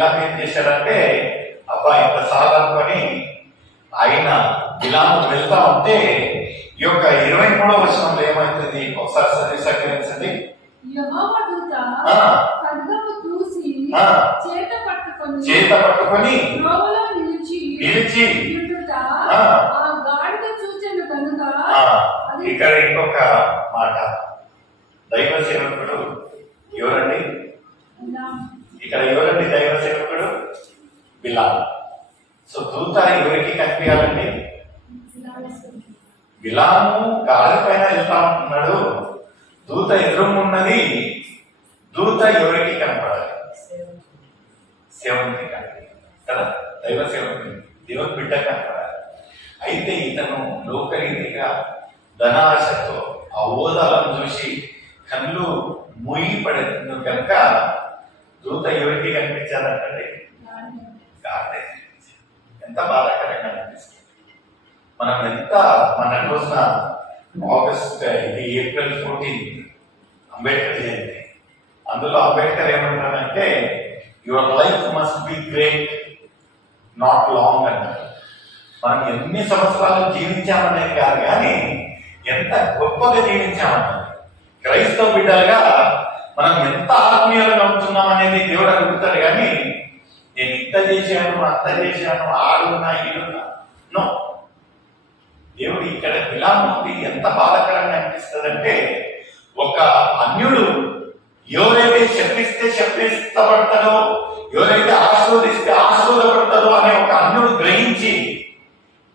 బిలాం ఏం చేశాడంటే, అబ్బా ఇంత సాధనుకొని ఆయన బిలాము వెళ్తా ఉంటే ఈ యొక్క 23వ వచనంలో ఏమైతుంది ఒకసారి సహకరించండి. యెహోవా దూత ఖడ్గము దూసి చేత పట్టుకొని త్రోవలో నిలిచి ఉండుట ఆ గాడిద చూచెను కనుక. ఇక్కడ ఇంకొక మాట, దైవ సేవకుడు ఎవరండి? ఇక్కడ ఎవరండి దైవ సేవకుడు? బిలాము. సో దూత ఎవరికి కనిపించాలండి? బిలాము గాలి పైన వెళ్తా ఉంటున్నాడు, దూత ఎదురున్నది. దూత ఎవరికి కనపడాలి? సేవకుని కనిపించాలి కదా, దైవ సేవకుని, దేవుని బిడ్డ కనపడాలి. అయితే ఇతను లోకరీతిగా ధనాశతో ఆ ఓదాలను చూసి కళ్ళు మూయి పడుతుంది కనుక దూత ఎవరికి కనిపించాలంటే ఎంత బాధాకరంగా అనిపిస్తుంది. మనం ఎంత మన రోజున ఆగస్ట్ ఇది ఏప్రిల్ 14 అంబేద్కర్ జయంతి, అందులో అంబేద్కర్ ఏమంటారంటే your life must be great not long అంటారు. మనం ఎన్ని సంవత్సరాలు జీవించామనేది కాదు కానీ ఎంత గొప్పగా జీవించామన్నది. క్రైస్తవ బిడ్డలుగా మనం ఎంత ఆత్మీయులుగా ఉంటున్నాం అనేది దేవుడు అడుగుతాడు కానీ నేను ఇంత చేశాను అంత చేశాను ఆడున్నా ఈడున్నా నో. దేవుడు ఇక్కడ బిలాముకి ఎంత బాధకరంగా అనిపిస్తుందంటే, ఒక అన్యుడు ఎవరైతే శపిస్తబడతాడో, ఎవరైతే ఆశీర్వదిస్తే ఆశీర్వదపడతాడో అనే ఒక అన్యుడు గ్రహించి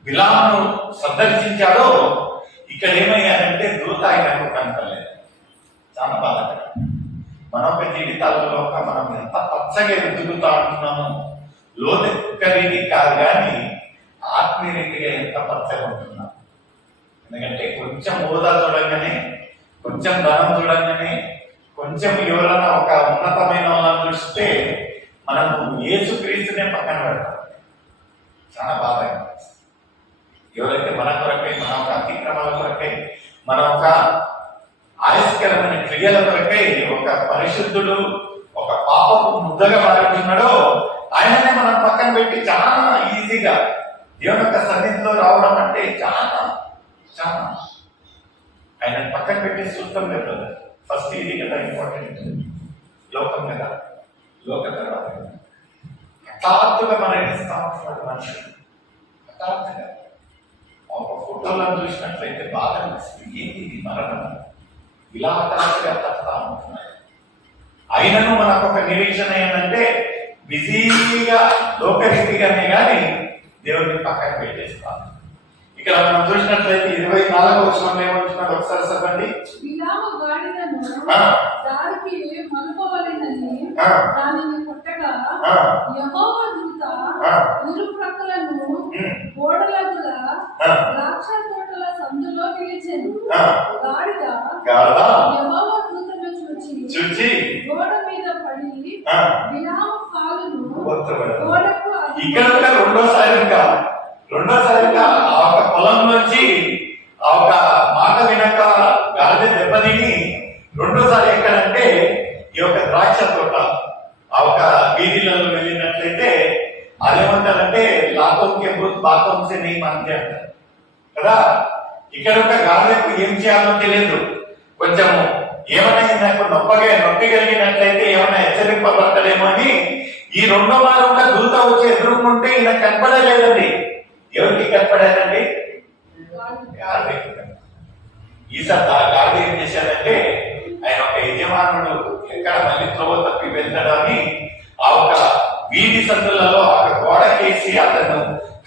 బిలామును సందర్శించాడో, ఇక్కడ ఏమయ్యాడంటే దూత ఆయనకు కనపడలేదు. చాలా బాధకరం. మన యొక్క జీవితాలలో మనం ఎంత పచ్చగా ఎదుగుతా ఉంటున్నాము, లోతెక్క రీతి కాదు కానీ ఆత్మీయ రీతిగా ఎంత పచ్చగా ఉంటున్నాం. ఎందుకంటే కొంచెం హోదా చూడంగానే, కొంచెం ధనం చూడంగానే, కొంచెం ఎవరైనా ఒక ఉన్నతమైన వాళ్ళని చూస్తే మనము యేసుక్రీస్తునే పక్కన పెడతాం. చాలా బాధగా ఎవరైతే మన కొరకై, మన ఒక అతిక్రమాల కొరకై, మన ఒక ఆయస్కరమైన క్రియల కొరకై ఒక పరిశుద్ధుడు ఒక పాపపు ముద్దగా మారుతున్నాడో ఆయననే మనం పక్కన పెట్టి చాలా ఈజీగా దేవుని యొక్క సన్నిధిలో రావడం అంటే చాలా చాలా ఆయన పక్కన పెట్టి చూస్తాం లేదు. ఫస్ట్ ఇది కదా ఇంపార్టెంట్, లోకం కదా, లోక తర్వాత హఠాత్తుగా మరణిస్తా ఉంటున్నాడు మనుషులు. హఠాత్తుగా ఒక ఫోటోలను చూసినట్లయితే బాధ అనిపిస్తుంది, ఏంటి ఇది మరణం, ఇలా హఠాత్తుగా తప్పుతా ఉంటున్నాడు. అయినను మనకు ఒక నిరీక్షణ ఏంటంటే బిజీగా లోకరీతిగానే కానీ దేవుడిని పక్కన పెట్టేస్తాను. ఇక్కడ మనం చూసినట్లయితే 24వ వచనంలో ఏమంటున్నాడు ఒకసారి చదవండి. బిలాము గాడిదను దారికి మలుపవలెనని దానిని కొట్టగా యెహోవా దూత ఇరు ప్రక్కలను ఓడలగుల ద్రాక్ష తోటల సందులో నిలిచెను. గాడిద యెహోవా దూతను చూచి గోడ మీద పడి బిలాము కాలును గోడకు. ఇక్కడ రెండోసారిగా ఆ ఒక పొలం నుంచి ఆ ఒక మాట వినక గాలి దెబ్బతిని రెండోసారి ఎక్కడంటే ఈ యొక్క ద్రాక్ష తోట ఆ ఒక వీధిలలో వెళ్ళినట్లయితే అదేమంటారంటే లాతోంకే భూత్ బాతోంసే నీ మంది అంటారు కదా. ఇక్కడ ఒక గాలికు ఏం చేయాలో తెలియదు, కొంచెము ఏమైనా నాకు నొప్పి కలిగినట్లయితే ఏమైనా హెచ్చరింపబడతాడేమో అని ఈ రెండో వారంగా దూత వచ్చి ఎదుర్కొంటే ఈయన కనపడలేదండి. ఎవరికి కనపడారండి? ఈసారి గాలి ఏం చేశాడంటే ఆయన ఒక యజమానుడు ఎక్కడ మళ్ళీ త్రోవ తప్పి వెళ్తాడని ఆ ఒక వీధి సందులలో అక్కడ గోడ కేసి అతను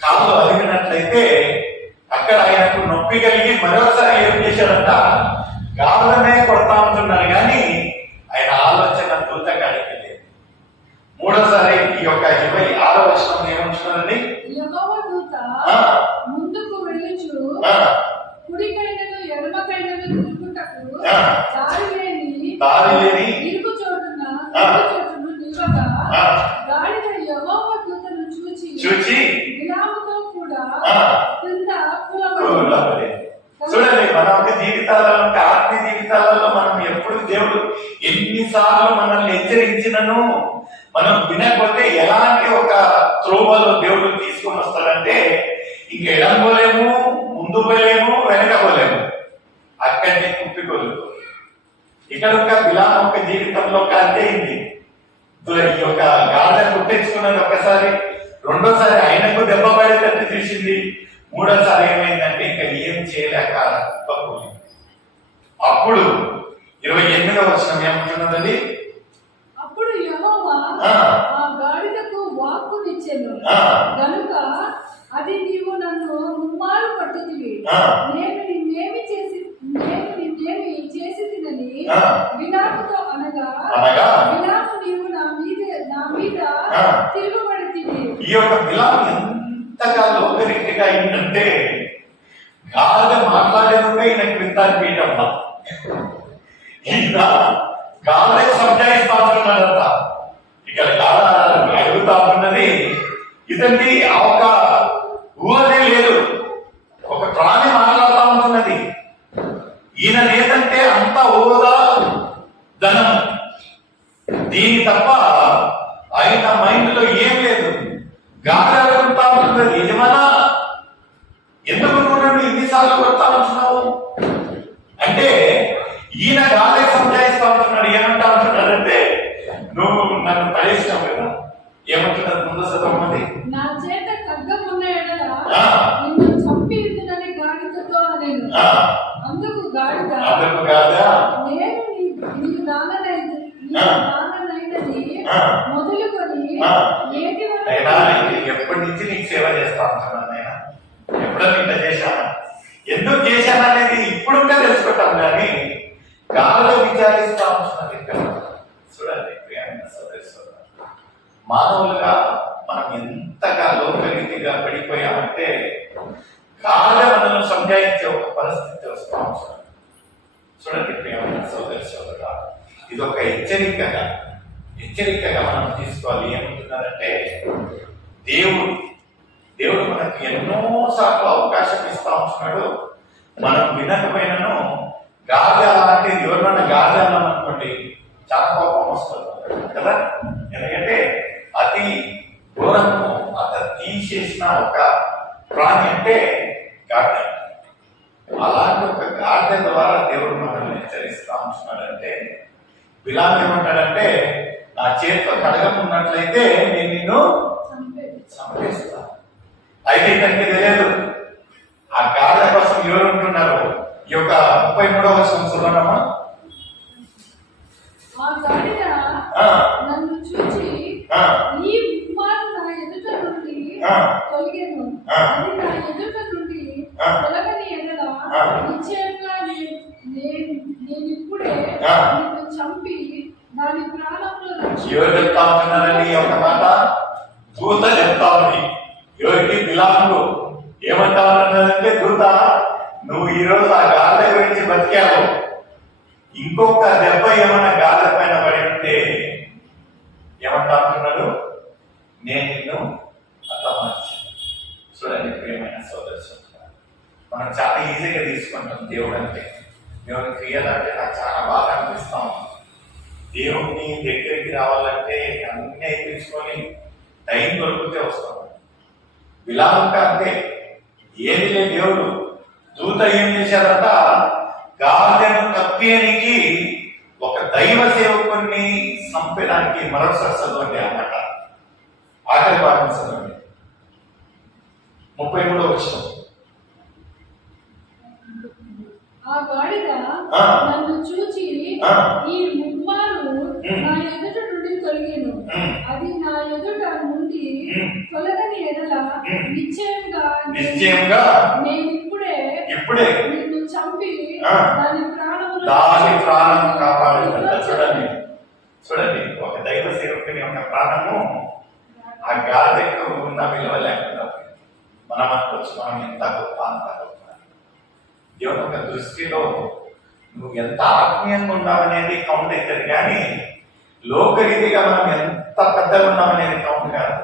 కాళ్ళు అలిగినట్లయితే అక్కడ ఆయనకు నొప్పి కలిగి మరోసారి ఏం చేశాడంట, గాలనే కొడతా ఉంటున్నాడు కానీ ఆయన ఆలోచన దూత కాడికి లేదు. మూడోసారి ఈ యొక్క 26వ వచనం ఏమంటున్నారండి? యెహోవా దూత ముందుకు వెళ్ళుచు కుడికైనను ఎడమకైనను తిరుగుటకు దారి లేని ఇరుకు చోటును నిలవగా గాడిద యెహోవా దూతను చూచి బిలాముతో కూడా క్రింద కూలబడెను. చూడండి, మన యొక్క జీవితాలలో, ఆత్మీయ జీవితాలలో మనం ఎప్పుడు దేవుడు ఎన్నిసార్లు మనల్ని హెచ్చరించినను మనం వినకపోతే ఎలా త్రోవలో దేవుడు తీసుకొని వస్తాడంటే ఇంక ఎడం పోలేము, ముందు పోలేము, వెనక పోలేము, అక్కడిని కుప్పికోలు. ఇక్కడ ఒక బిలాం ఒక జీవితంలో ఒక అంతే అయింది. ఈ యొక్క గాడిద కుట్టించుకున్నది ఒకసారి, రెండోసారి ఆయనకు దెబ్బ పడేటట్టు చూసింది, మూడోసారి ఏమైందంటే ఇంకా ఏం చేయలేక కుప్పకూలింది. అప్పుడు 28వ వచనం ఏమంటున్నది? అప్పుడు యెహోవా ఆ గాడిదకు వాక్కునిచ్చెను, గనుక అది నీవు నన్ను ముమ్మారు పట్టుతివి, నేను నిన్నేమి చేసితినని బిలాముతో అనగా బిలాము నీవు నా మీద తిరుగుబడితివి. ఈ యొక్క బిలాము ఎంతగా లోకరీతిగా అయిందంటే గాడిద మాట్లాడేందుకే ఈయనకు వింటారమ్మా. ఈయన గాడిద సంజాయిస్తా ఉంటున్నాడంట. ఇక్కడ గాడిద అడుగుతా ఉన్నది, ఇదండి ఆ ఒక ఊహనే లేదు, ఒక ప్రాణి మాట్లాడుతూ ఉంటున్నది. ఈయన లేదంటే అంత హోదా ధనం, దీని తప్ప ఆయన మైండ్ లో ఏం లేదు. గాలి అడుగుతా ఉంటున్నది, యజమానా ఎందుకు నువ్వు నన్ను ఇన్నిసార్లు కొడతా ఉంటున్నావు అంటే ఈయన గాలి సంజాయిస్తా ఉంటున్నాడు. ఏమంటా ఉంటున్నాడంటే నువ్వు నన్ను పడేసినావు కదా. ఏమంటున్నది ముందు చదవమని? నా చేత ఖడ్గం ఉన్న ఎడల నిన్ను చంపి ఇద్దునని గాడిదతో అనెను. అందుకు గాడిద నేను నీకు దాననైనది మొదలుకొని నేటి వరకు ఎప్పటి నుంచి నీకు సేవ చేస్తా ఉంటున్నాను నేను, ఎప్పుడో ఇంత చేశాను, ఎందుకు చేశాను అనేది ఇప్పుడుంటే తెలుసుకుంటాం, కానీ గాలిలో విచారిస్తా ఉంటున్నాను. ఇక్కడ చూడండి ప్రియమైన సోదరి, మానవులుగా మనం ఎంతగా లోకరీతిగా పడిపోయామంటే గాలి మనల్ని సంజాయించే ఒక పరిస్థితి వస్తూ ఉంటుంది. చూడండి ప్రియమైన సోదరుడా, ఇది ఒక హెచ్చరికగా మనం తీసుకోవాలి. ఏమంటున్నారంటే దేవుడు మనకు ఎన్నో సార్లు అవకాశం ఇస్తా ఉంటున్నాడు. మనం వినకపోయినను గాలి అలాంటి ఎవరినైనా గాలి అన్నాం అనుకోండి చాలా కోపం వస్తుంది కదా. ఎందుకంటే అతి ఘోరము అతను తీసేసిన ఒక ప్రాణి అంటే గాడిద. అలాంటి ఒక గాడిద ద్వారా దేవుడు మనల్ని హెచ్చరిస్తా ఉంటున్నాడంటే, బిలాము ఏమంటాడంటే నా చేతిలో ఖడ్గం ఉన్నట్లయితే నేను నిన్ను చంపేస్తా. అయితే ఇతనికి తెలియదు ఆ గాడిద కోసం ఎవరు ఉంటున్నారు. ఈ యొక్క 33వ వచనం చూడమ్మా. ఆ గాడిద నన్ను చూచి ఈ ముమ్మారు నా ఎదుట నుండి తొలగెను, అది నా ఎదుట నుండి తొలగని ఎడల నిశ్చయంగా నేనిప్పుడే నిన్ను చంపి దాని ప్రాణంలో ఎవరు చెప్తా ఉంటున్నారని ఈ యొక్క మాట? దూత చెప్తా ఉంది. ఎవరికి? బిలాముకు. ఏమంటా ఉన్నారంటే, దూత నువ్వు ఈరోజు ఆ గాడిద గురించి బతికావు, ఇంకొక దెబ్బ ఏమన్నా గాడిద పైన పడి ఉంటే ఏమంటా ఉంటున్నాడు, నేను నిన్ను హతమార్చాను. చూడండి ప్రియమైన సోదరు, మనం చాలా ఈజీగా తీసుకుంటాం దేవుడు అంటే. దేవుని క్రియలు అంటే నాకు చాలా బాగా అనిపిస్తాం. దేవుడిని దగ్గరికి రావాలంటే అన్ని అయిపించుకొని టైం దొరికితే వస్తాం. బిలాముకు అంతే, ఏది లేదు. దేవుడు దూత ఏం చేశారంట, గాడిదను తప్పియనికి ఒక దైవ సేవకుని చంపడానికి మరొకసారి చదవండి అన్నమాట. ఆఖరి భాగం చదవండి, 33వ వచనం. ఆ గాడిద నన్ను చూచి ఈ ముమ్మారు నా ఎదుట నుండి తొలగెను, అది నా ఎదుట నుండి తొలగని ఎడల నిశ్చయంగా నేను ఇప్పుడే నిన్ను చంపి దాని ప్రాణం కాపాడుతుందా. చూడండి ఒక దైవ సేవకుని యొక్క ప్రాణము ఆ గాడిదకు ఉన్న విలువ లేకుండా మనం అనుకోవచ్చు మనం ఎంత గొప్ప అంత గొప్ప. దేవుని యొక్క దృష్టిలో నువ్వు ఎంత ఆత్మీయంగా ఉన్నావనేది కౌంట్ అవుతుంది, కానీ లోకరీతిగా మనం ఎంత పెద్దగా ఉన్నామనేది కౌంట్ కాదు.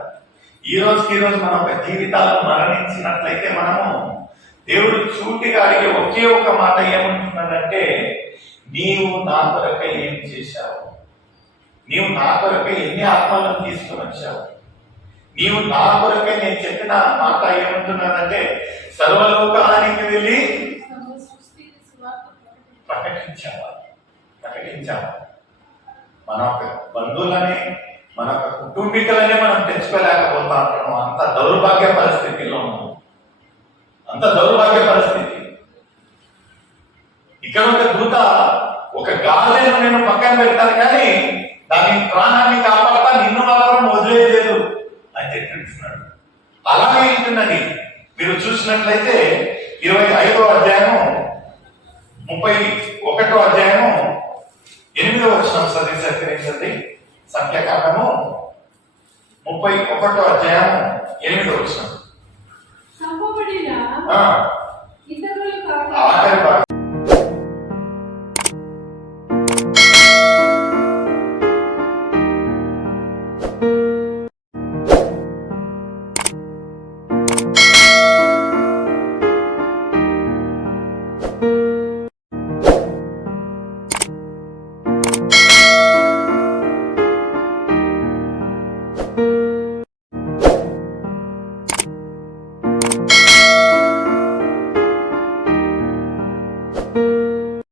ఈ రోజు మన ఒక జీవితాలను మరణించినట్లయితే మనము దేవుడు చూటిగా అడిగే ఒకే ఒక మాట ఏమంటున్నాడంటే, నీవు నా కొరకై ఏం చేశావు, నీవు నా కొరకై ఎన్ని ఆత్మలను తీసుకొని వచ్చావు, నీవు నా కొరకే నేను చెప్పిన మాట ఏమంటున్నానంటే సర్వలోకానికి వెళ్ళి సృష్టికి సువార్త ప్రకటించావా మన యొక్క బంధువులని మన యొక్క కుటుంబీకులనే మనం తెచ్చుకోలేకపోతా ఉంటాం. అంత దౌర్భాగ్య పరిస్థితిలో ఉన్నాం. అంత దౌర్భాగ్య పరిస్థితి. ఇక్కడ ఒక దూత ఒక గాజులను నేను పక్కన పెడతాను కానీ దాని ప్రాణాన్ని కాపాడతా నిన్ను మాత్రం వదిలేదు అని చెప్పిస్తున్నాడు. అలాగే ఉంటున్నది. మీరు చూసినట్లయితే 25వ అధ్యాయము 31వ అధ్యాయము 8వ వచనం సరికరించండి. సంఖ్యాకాండము 31వ అధ్యాయము 8వ వచనం. చంపబడిన ఆ, ఇతరులు కాక ఆఖరి భాగం